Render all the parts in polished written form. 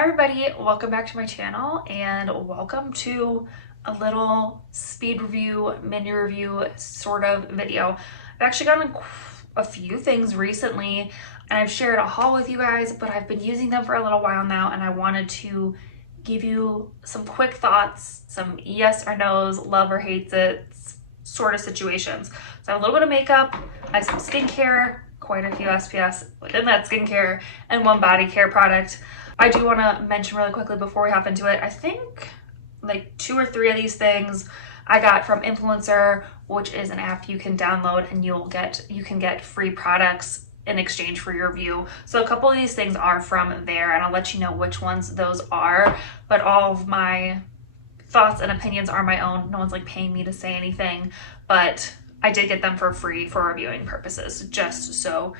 Hi everybody, welcome back to my channel and welcome to a little speed review, mini review sort of video. I've actually gotten a few things recently and I've shared a haul with you guys, but I've been using them for a little while now and I wanted to give you some quick thoughts, some yes or no's, love or hates it sort of situations. So I have a little bit of makeup, I have some skincare, quite a few SPFs within that skincare, and one body care product. I do want to mention really quickly before we hop into it, I think like 2 or 3 of these things I got from Influencer, which is an app you can download and you can get free products in exchange for your review. So a couple of these things are from there and I'll let you know which ones those are, but all of my thoughts and opinions are my own. No one's like paying me to say anything, but I did get them for free for reviewing purposes, just so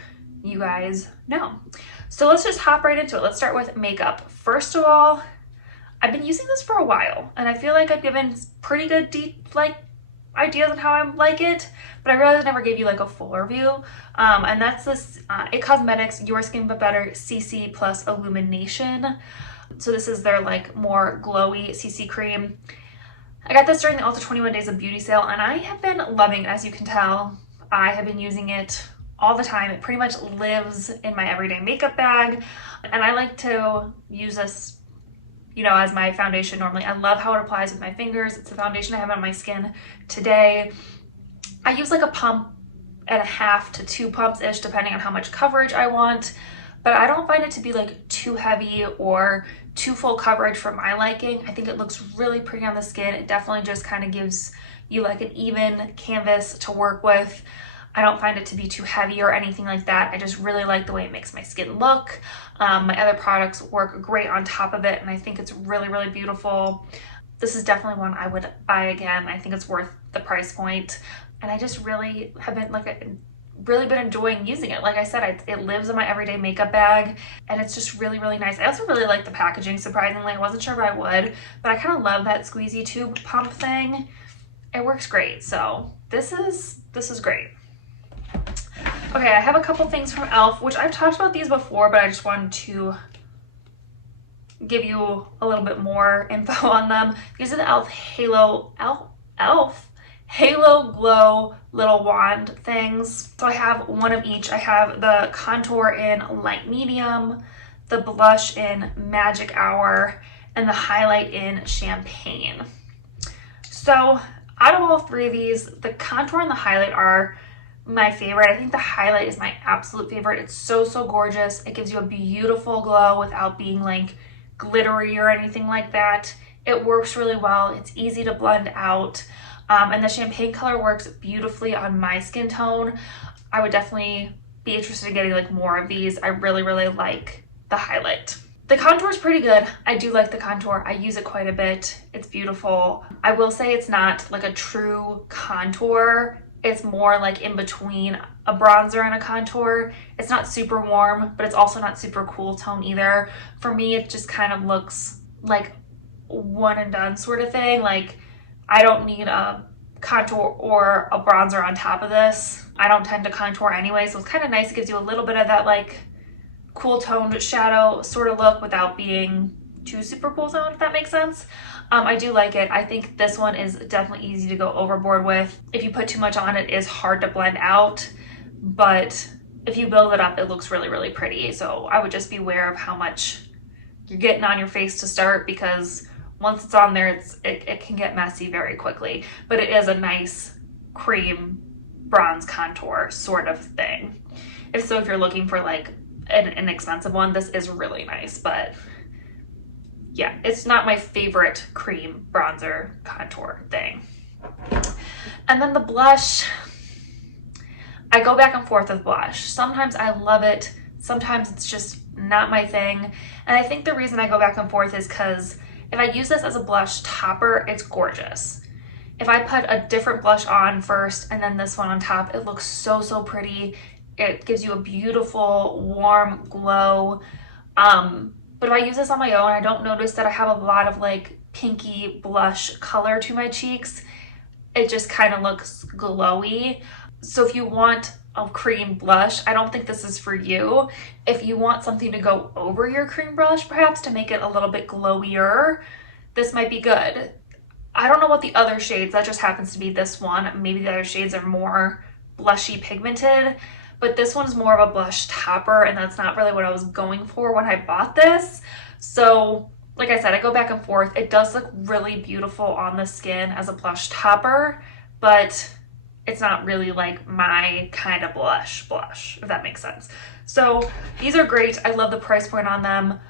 you guys know. So let's just hop right into it. Let's start with makeup. First of all, I've been using this for a while and I feel like I've given pretty good ideas on how I like it, but I realized I never gave you like a full review. And that's this It Cosmetics Your Skin But Better CC Plus Illumination. So this is their like more glowy CC cream. I got this during the Ulta 21 Days of Beauty sale and I have been loving it. As you can tell, I have been using it all the time. It pretty much lives in my everyday makeup bag and I like to use this, you know, as my foundation normally. I love how it applies with my fingers. It's the foundation I have on my skin today. I use like a pump and a half to 2 pumps-ish depending on how much coverage I want, but I don't find it to be like too heavy or too full coverage for my liking. I think it looks really pretty on the skin. It definitely just kind of gives you like an even canvas to work with. I don't find it to be too heavy or anything like that. I just really like the way it makes my skin look. My other products work great on top of it and I think it's really, really beautiful. This is definitely one I would buy again. I think it's worth the price point. And I just really have been enjoying using it. Like I said, it lives in my everyday makeup bag and it's just really, really nice. I also really like the packaging, surprisingly. I wasn't sure if I would, but I kind of love that squeezy tube pump thing. It works great. So this is great. Okay, I have a couple things from e.l.f., which I've talked about these before, but I just wanted to give you a little bit more info on them. These are the e.l.f. Halo Glow little wand things. So I have one of each. I have the contour in light medium, the blush in Magic Hour, and the highlight in Champagne. So out of all 3 of these, the contour and the highlight are my favorite. I think the highlight is my absolute favorite. It's so gorgeous. It gives you a beautiful glow without being like glittery or anything like that. It works really well. It's easy to blend out. And the champagne color works beautifully on my skin tone. I would definitely be interested in getting like more of these. I really, really like the highlight. The contour is pretty good. I do like the contour. I use it quite a bit. It's beautiful. I will say it's not like a true contour. It's more like in between a bronzer and a contour. It's not super warm, but it's also not super cool tone either. For me, it just kind of looks like one and done sort of thing. Like I don't need a contour or a bronzer on top of this. I don't tend to contour anyway, so it's kind of nice. It gives you a little bit of that like cool toned shadow sort of look without being too super cool toned, if that makes sense. I do like it. I think this one is definitely easy to go overboard with. If you put too much on, it is hard to blend out, but if you build it up, it looks really, really pretty. So I would just be aware of how much you're getting on your face to start, because once it's on there, it can get messy very quickly. But it is a nice cream bronze contour sort of thing. If you're looking for like an inexpensive one, this is really nice, but yeah, it's not my favorite cream bronzer contour thing. And then the blush, I go back and forth with blush. Sometimes I love it, sometimes it's just not my thing. And I think the reason I go back and forth is because if I use this as a blush topper, it's gorgeous. If I put a different blush on first and then this one on top, it looks so pretty. It gives you a beautiful warm glow. But if I use this on my own, I don't notice that I have a lot of like pinky blush color to my cheeks. It just kind of looks glowy. So if you want a cream blush, I don't think this is for you. If you want something to go over your cream blush, perhaps to make it a little bit glowier, this might be good. I don't know about the other shades, that just happens to be this one. Maybe the other shades are more blushy pigmented, but this one's more of a blush topper, and that's not really what I was going for when I bought this. So like I said, I go back and forth. It does look really beautiful on the skin as a blush topper, but it's not really like my kind of blush, if that makes sense. So these are great. I love the price point on them.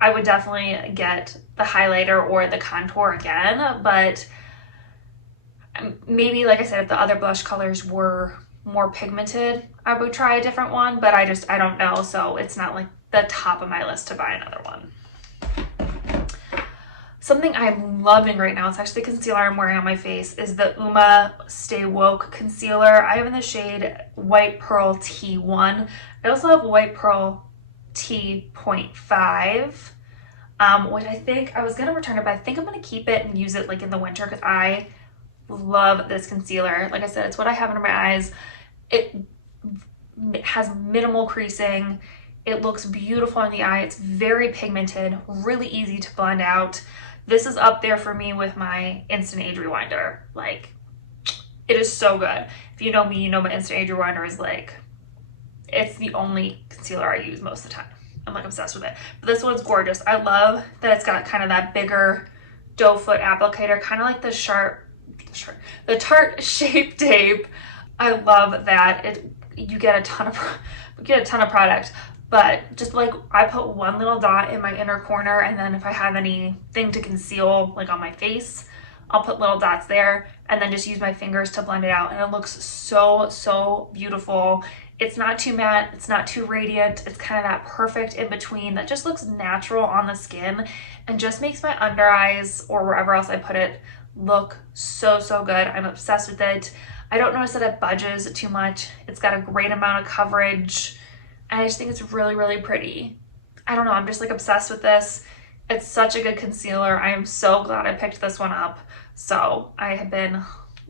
I would definitely get the highlighter or the contour again, but maybe, like I said, if the other blush colors were more pigmented, I would try a different one, but I don't know. So it's not like the top of my list to buy another one. Something I'm loving right now, it's actually the concealer I'm wearing on my face, is the Uma Stay Woke concealer. I have in the shade White Pearl T1. I also have White Pearl T.5, which I think I was going to return it, but I think I'm going to keep it and use it like in the winter because I love this concealer. Like I said, it's what I have under my eyes. It has minimal creasing. It looks beautiful in the eye. It's very pigmented, really easy to blend out. This is up there for me with my Instant Age Rewinder. Like, it is so good. If you know me, you know my Instant Age Rewinder is like, it's the only concealer I use most of the time. I'm like obsessed with it. But this one's gorgeous. I love that it's got kind of that bigger doe foot applicator, kind of like the Tarte Shape Tape. I love that. You get a ton of product. But just like I put one little dot in my inner corner, and then if I have anything to conceal like on my face, I'll put little dots there and then just use my fingers to blend it out. And it looks so beautiful. It's not too matte, it's not too radiant. It's kind of that perfect in between that just looks natural on the skin and just makes my under eyes or wherever else I put it look so good. I'm obsessed with it. I don't notice that it budges too much. It's got a great amount of coverage. And I just think it's really pretty. I don't know, I'm just like obsessed with this. It's such a good concealer. I am so glad I picked this one up. So I have been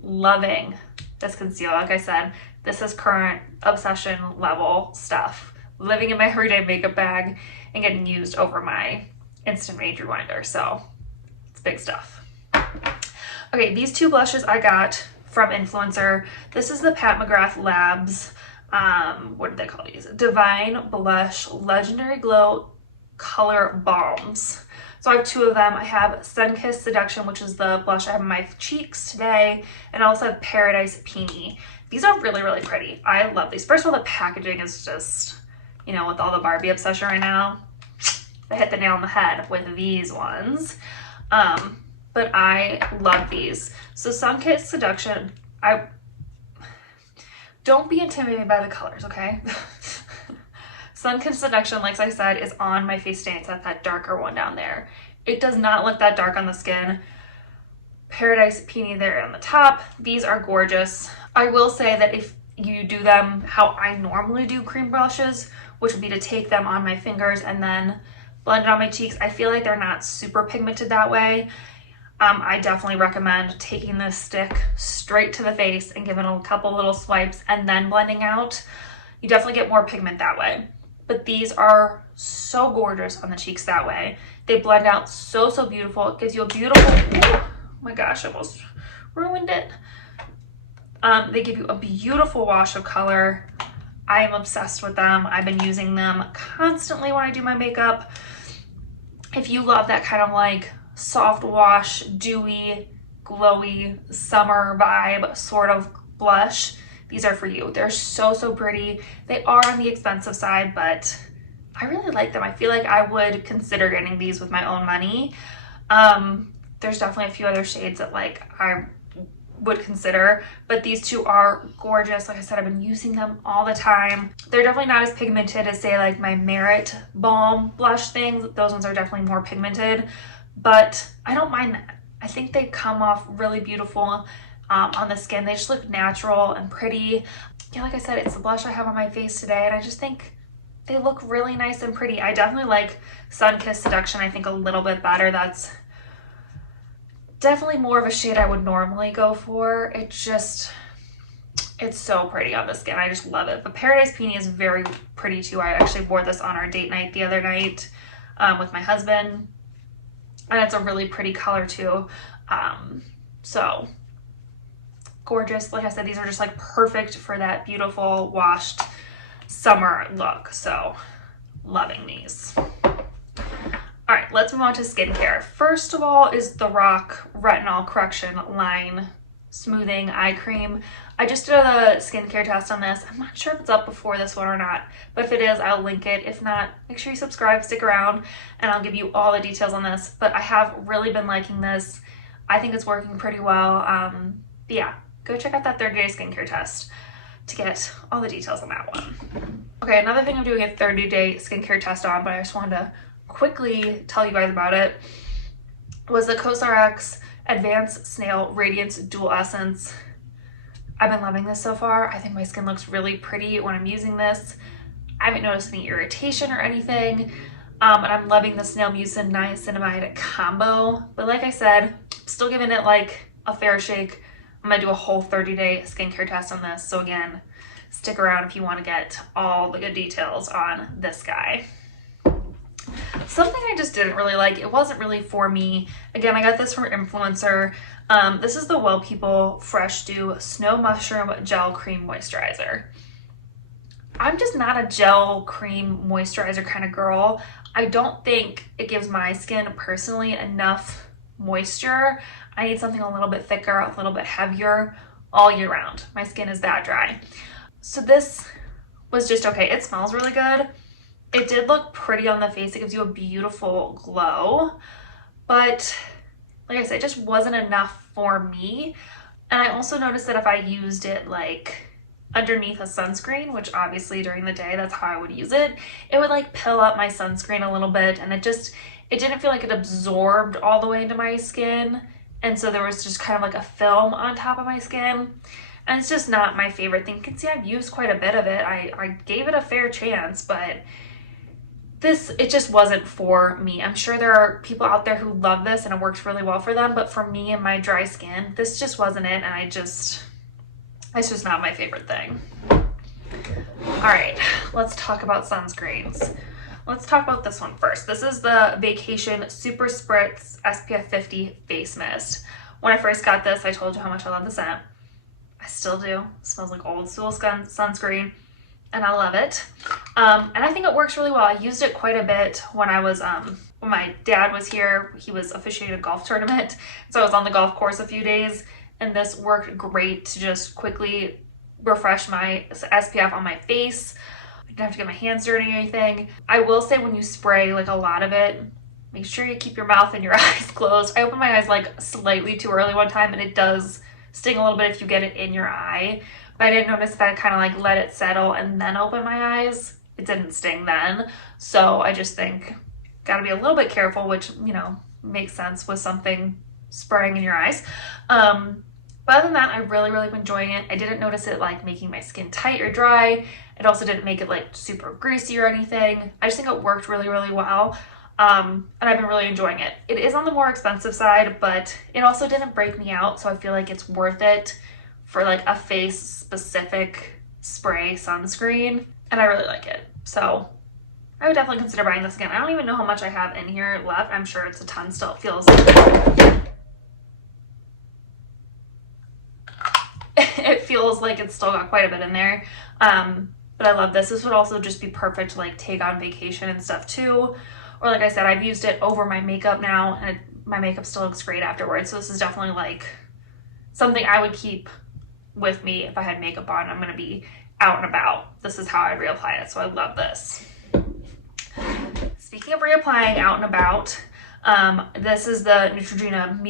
loving this concealer. Like I said, this is current obsession level stuff. Living in my everyday makeup bag and getting used over my Instant Age Rewinder. So it's big stuff. Okay, these two blushes I got from Influencer. This is the Pat McGrath Labs, what do they call these? Divine Blush Legendary Glow Color Balms. So I have two of them. I have Sunkissed Seduction, which is the blush I have on my cheeks today, and I also have Paradise Peony. These are really pretty. I love these. First of all, the packaging is just, you know, with all the Barbie obsession right now, I hit the nail on the head with these ones. But I love these. So Sunkissed Seduction, don't be intimidated by the colors, okay? Sunkissed Seduction, like I said, is on my face today. It's that darker one down there. It does not look that dark on the skin. Paradise Peony there on the top. These are gorgeous. I will say that if you do them how I normally do cream blushes, which would be to take them on my fingers and then blend it on my cheeks, I feel like they're not super pigmented that way. I definitely recommend taking this stick straight to the face and giving it a couple little swipes and then blending out. You definitely get more pigment that way. But these are so gorgeous on the cheeks that way. They blend out so beautiful. It gives you a beautiful, oh my gosh, I almost ruined it. They give you a beautiful wash of color. I am obsessed with them. I've been using them constantly when I do my makeup. If you love that kind of like soft wash, dewy, glowy, summer vibe sort of blush, these are for you. They're so pretty. They are on the expensive side, but I really like them. I feel like I would consider getting these with my own money. There's definitely a few other shades that like I would consider, but these two are gorgeous. Like I said, I've been using them all the time. They're definitely not as pigmented as say like my Merit Balm blush things. Those ones are definitely more pigmented, but I don't mind that. I think they come off really beautiful on the skin. They just look natural and pretty. Yeah, like I said, it's the blush I have on my face today, and I just think they look really nice and pretty. I definitely like Sunkissed Seduction, I think, a little bit better. That's definitely more of a shade I would normally go for. It just, It's so pretty on the skin. I just love it. But Paradise Peony is very pretty too. I actually wore this on our date night the other night with my husband. And it's a really pretty color too. So gorgeous. Like I said, these are just like perfect for that beautiful washed summer look. So loving these. All right, let's move on to skincare. First of all is the Rock Retinol Correction Line Smoothing Eye Cream. I just did a skincare test on this. I'm not sure if it's up before this one or not, but if it is, I'll link it. If not, make sure you subscribe, stick around, and I'll give you all the details on this. But I have really been liking this. I think it's working pretty well. But yeah, go check out that 30-day skincare test to get all the details on that one. Okay, another thing I'm doing a 30-day skincare test on, but I just wanted to quickly tell you guys about it, was the CosRX Advanced Snail Radiance Dual Essence. I've been loving this so far. I think my skin looks really pretty when I'm using this. I haven't noticed any irritation or anything. And I'm loving the snail mucin niacinamide combo. But like I said, I'm still giving it like a fair shake. I'm gonna do a whole 30-day skincare test on this. So again, stick around if you want to get all the good details on this guy. Something I just didn't really like, it wasn't really for me. Again, I got this from Influencer. This is the Well People Fresh Dew Snow Mushroom Gel Cream Moisturizer. I'm just not a gel cream moisturizer kind of girl. I don't think it gives my skin personally enough moisture. I need something a little bit thicker, a little bit heavier all year round. My skin is that dry. So this was just okay. It smells really good. It did look pretty on the face. It gives you a beautiful glow, but like I said, it just wasn't enough for me. And I also noticed that if I used it like underneath a sunscreen, which obviously during the day, that's how I would use it, it would like pill up my sunscreen a little bit, and it didn't feel like it absorbed all the way into my skin. And so there was just kind of like a film on top of my skin. And it's just not my favorite thing. You can see I've used quite a bit of it. I gave it a fair chance, but it just wasn't for me. I'm sure there are people out there who love this and it works really well for them, but for me and my dry skin, this just wasn't it, and it's just not my favorite thing. All right, let's talk about sunscreens. Let's talk about this one first. This is the Vacation Super Spritz SPF 50 Face Mist. When I first got this, I told you how much I love the scent. I still do. It smells like old school sunscreen, and I love it. And I think it works really well. I used it quite a bit when I was, when my dad was here. He was officiating a golf tournament, so I was on the golf course a few days, and this worked great to just quickly refresh my SPF on my face. I didn't have to get my hands dirty or anything. I will say when you spray like a lot of it, make sure you keep your mouth and your eyes closed. I opened my eyes like slightly too early one time, and it does sting a little bit if you get it in your eye. But I didn't notice that I kind of like let it settle and then open my eyes. It didn't sting then. So I just think gotta be a little bit careful, which, you know, makes sense with something spraying in your eyes. But other than that, I really been enjoying it. I didn't notice it like making my skin tight or dry. It also didn't make it like super greasy or anything. I just think it worked really well. And I've been really enjoying it. It is on the more expensive side, but it also didn't break me out. So I feel like it's worth it for like a face specific spray sunscreen. And I really like it. So I would definitely consider buying this again. I don't even know how much I have in here left. I'm sure it's a ton still. It feels like it's still got quite a bit in there. But I love this. This would also just be perfect to like take on vacation and stuff too. Or like I said, I've used it over my makeup now, and my makeup still looks great afterwards. So this is definitely like something I would keep with me if I had makeup on. I'm going to be out and about. This is how I reapply it. So I love this. Speaking of reapplying out and about, this is the Neutrogena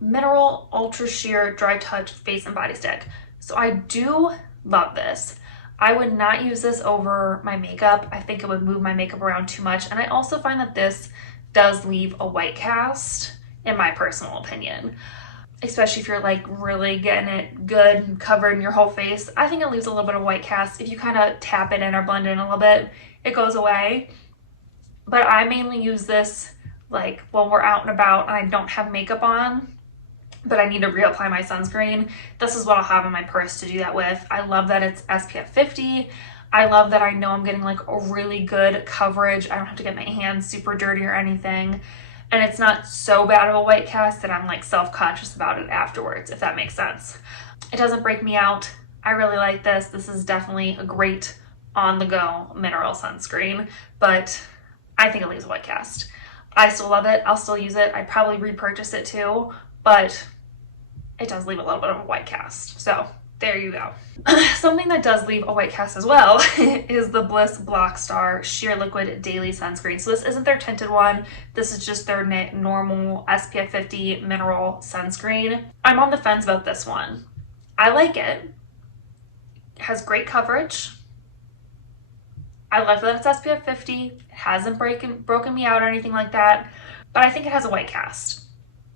Mineral Ultra Sheer Dry Touch Face and Body Stick. So I do love this. I would not use this over my makeup. I think it would move my makeup around too much. And I also find that this does leave a white cast, in my personal opinion. Especially if you're like really getting it good and covering your whole face. I think it leaves a little bit of white cast. If you kind of tap it in or blend it in a little bit, it goes away. But I mainly use this like when we're out and about and I don't have makeup on. but I need to reapply my sunscreen, this is what I'll have in my purse to do that with. I love that it's SPF 50. I love that I know I'm getting like a really good coverage. I don't have to get my hands super dirty or anything. And it's not so bad of a white cast that I'm like self-conscious about it afterwards, if that makes sense. It doesn't break me out. I really like this. This is definitely a great on-the-go mineral sunscreen, but I think it leaves a white cast. I still love it. I'll still use it. I'd probably repurchase it too, but it does leave a little bit of a white cast. So there you go. Something that does leave a white cast as well is the Bliss Block Star Sheer Liquid Daily Sunscreen. So this isn't their tinted one. This is just their normal SPF 50 mineral sunscreen. I'm on the fence about this one. I like it. It has great coverage. I like that it's SPF 50. It hasn't broken me out or anything like that, but I think it has a white cast.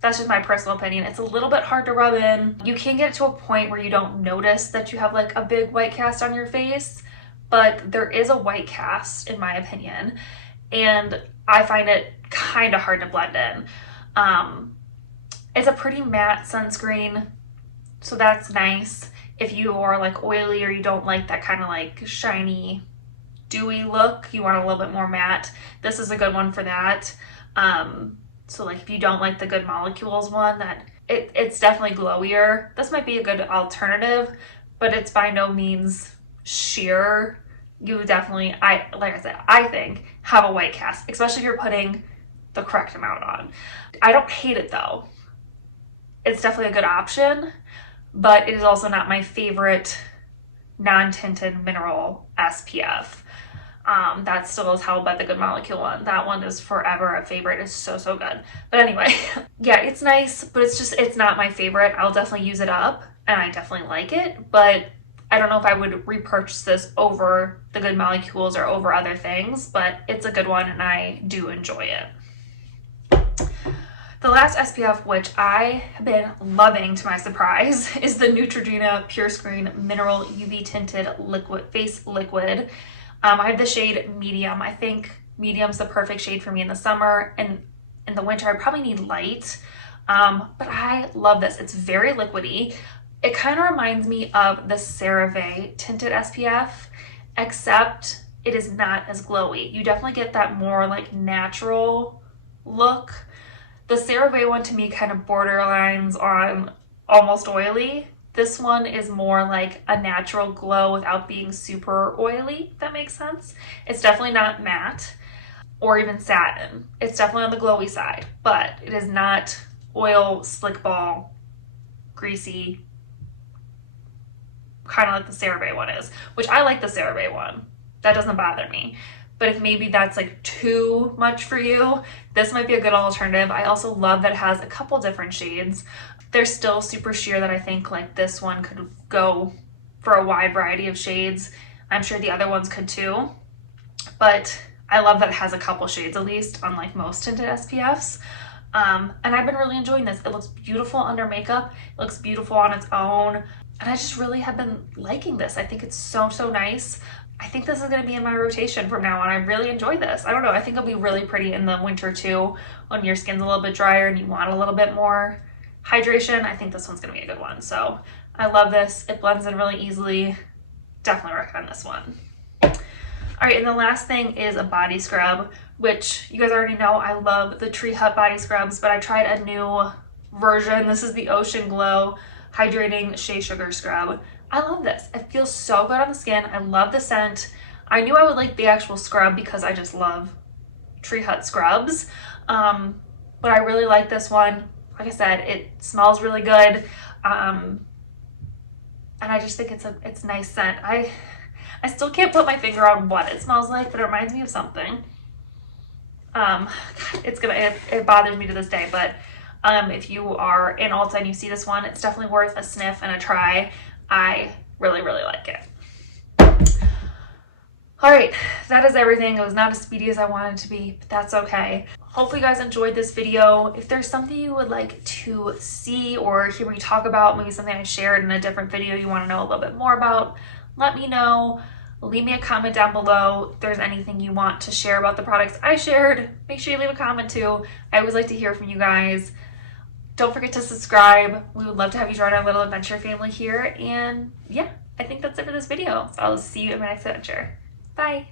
That's just my personal opinion. It's a little bit hard to rub in. You can get to a point where you don't notice that you have like a big white cast on your face, but there is a white cast in my opinion, and I find it kind of hard to blend in. It's a pretty matte sunscreen, so that's nice. If you are like oily or you don't like that kind of like shiny, dewy look, you want a little bit more matte, this is a good one for that. So like if you don't like the Good Molecules one, it's definitely glowier. This might be a good alternative, but it's by no means sheer. You definitely, like I said, I think have a white cast, especially if you're putting the correct amount on. I don't hate it though. It's definitely a good option, but it is also not my favorite non-tinted mineral SPF. That still is held by the Good Molecule one. That one is forever a favorite. It's so good. But anyway, yeah, it's nice, but it's not my favorite. I'll definitely use it up, and I definitely like it, but I don't know if I would repurchase this over the Good Molecules or over other things, but it's a good one and I do enjoy it. The last SPF, which I have been loving to my surprise, is the Neutrogena Pure Screen Mineral UV Tinted Face Liquid. I have the shade medium. I think medium's the perfect shade for me in the summer, and in the winter I probably need light, but I love this. It's very liquidy. It kind of reminds me of the CeraVe tinted SPF, except it is not as glowy. You definitely get that more like natural look. The CeraVe one to me kind of borderlines on almost oily. This one is more like a natural glow without being super oily, if that makes sense. It's definitely not matte or even satin. It's definitely on the glowy side, but it is not oil, slick ball, greasy, kind of like the CeraVe one is, which I like the CeraVe one. That doesn't bother me. But if maybe that's like too much for you, this might be a good alternative. I also love that it has a couple different shades. They're still super sheer that I think like this one could go for a wide variety of shades. I'm sure the other ones could too. But I love that it has a couple shades at least, unlike most tinted SPFs. And I've been really enjoying this. It looks beautiful under makeup. It looks beautiful on its own. And I just really have been liking this. I think it's so nice. I think this is going to be in my rotation from now on. I really enjoy this. I don't know. I think it'll be really pretty in the winter too, when your skin's a little bit drier and you want a little bit more hydration. I think this one's going to be a good one. So I love this. It blends in really easily. Definitely recommend this one. All right, and the last thing is a body scrub, which you guys already know I love the Tree Hut body scrubs, but I tried a new version. This is the Ocean Glow Hydrating Shea Sugar Scrub. I love this. It feels so good on the skin. I love the scent. I knew I would like the actual scrub because I just love Tree Hut scrubs, but I really like this one. Like I said, it smells really good, and I just think it's a nice scent. I still can't put my finger on what it smells like, but it reminds me of something. It bothers me to this day, but if you are in Ulta and you see this one, it's definitely worth a sniff and a try. I really like it. All right, that is everything. It was not as speedy as I wanted it to be, but that's okay. Hopefully you guys enjoyed this video. If there's something you would like to see or hear me talk about, maybe something I shared in a different video you want to know a little bit more about, let me know. Leave me a comment down below. If there's anything you want to share about the products I shared, make sure you leave a comment too. I always like to hear from you guys. Don't forget to subscribe. We would love to have you join our little adventure family here. And yeah, I think that's it for this video. So I'll see you in my next adventure. Bye.